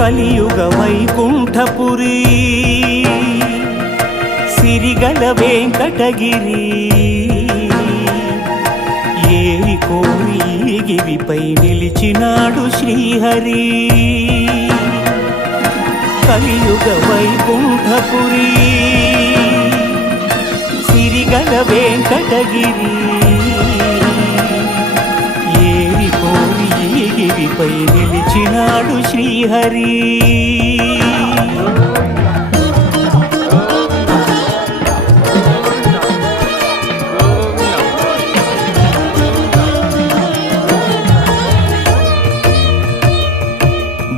కలియుగ వైకుంఠపురి సిరిగల వెంకటగిరి. ఏరి కోరి గిరిపై నిలిచినాడు శ్రీహరి. కలియుగ వైకుంఠపురి సిరిగల వెంకటగిరి. గిరిపై నిలిచినాడు శ్రీహరి.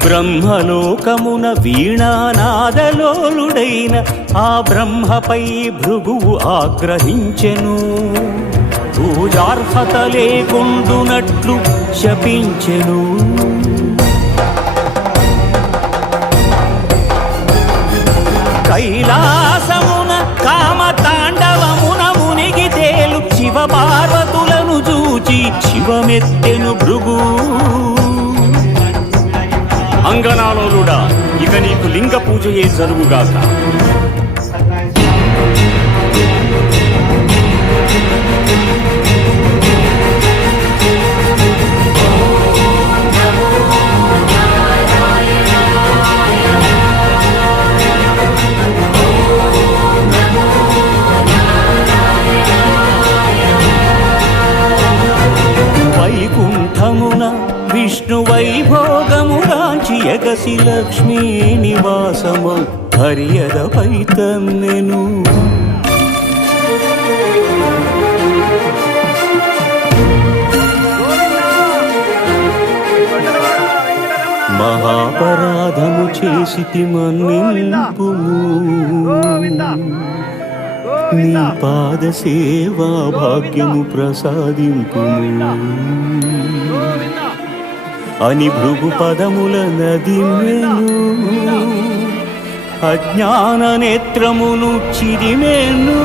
బ్రహ్మలోకమున వీణానాదలోలుడైన ఆ బ్రహ్మపై భృగువు ఆగ్రహించెను. పూజార్హత లేకుండునట్లు శపించెను. కైలాసమున కామ తాండవమున మునిగి తేలు శివ పార్వతులను చూచి శివమెత్తెను భృగు. అంగనాలోలుడా ఇక నీకు లింగ పూజయే జరుగుగాక. విష్ణు వైభోగము రాంచి ఎగసి లక్ష్మీ నివాసము హరియదపై తన్నెను మహాపరాధము చేసి మన్నింపుము. నీ పాద సేవా భాగ్యము ప్రసాదింపుము. అని భృగు పదముల నదిమెను అజ్ఞాన నేత్రమును చిరిమేను.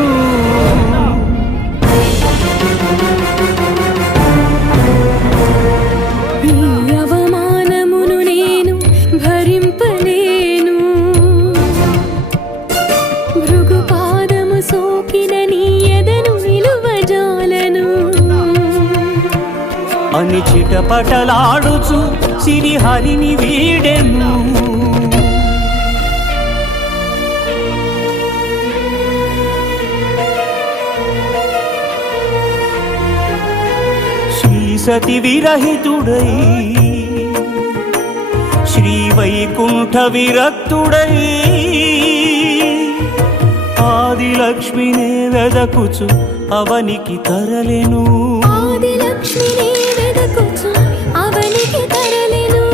చిటపటలాడుచు సిరిహరిని వీడెను. శ్రీ సతి విరహితుడై శ్రీ వైకుంఠ విరక్తుడై ఆదిలక్ష్మినే వెదకుచు అవనికి తరలెను. ఆది లక్ష్మిని వెదకుచు అవనికి తరలెను.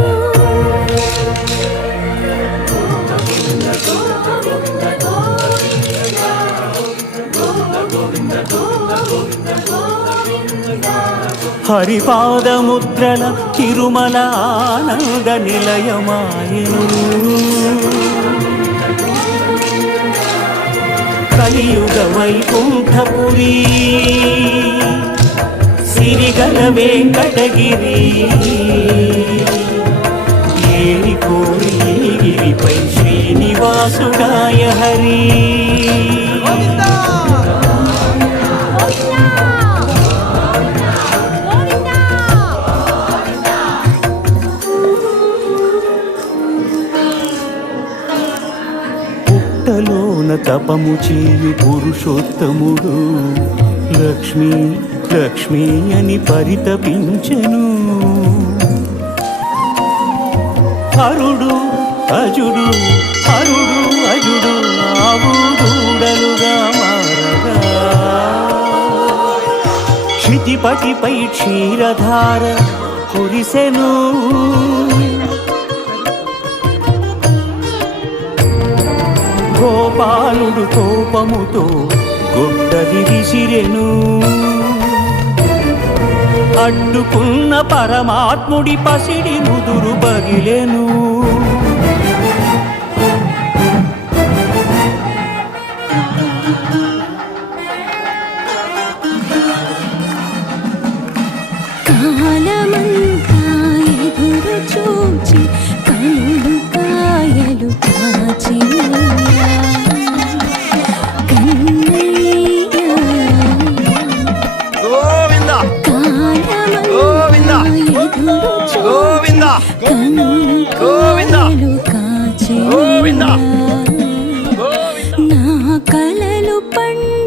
హరిపాదముద్రల తిరుమల ఆనంద నిలయమాయను. కలియుగ వైకుంఠపురీ. గల వెంకటగిరి ఏరి కోరి గిరిపై శ్రీనివాసుడాయ హరి. తపము చేయు పురుషోత్తముడు లక్ష్మీ లక్ష్మి అని పరితపించెను. హరుడు అజుడు హరుడు అజుడు ఆవు దూడలుగా మారగా. క్షితిపటిపై క్షీరధార కురిసెను. గోపాలుడు కోపముతో గుడ్డది విసిరెను. అడ్డుకున్న పరమాత్ముడి పసిడి ముదురు బగిలెను కాలమంతా ఎదురు చూచి కను గోవిందా? నా కలలు పండు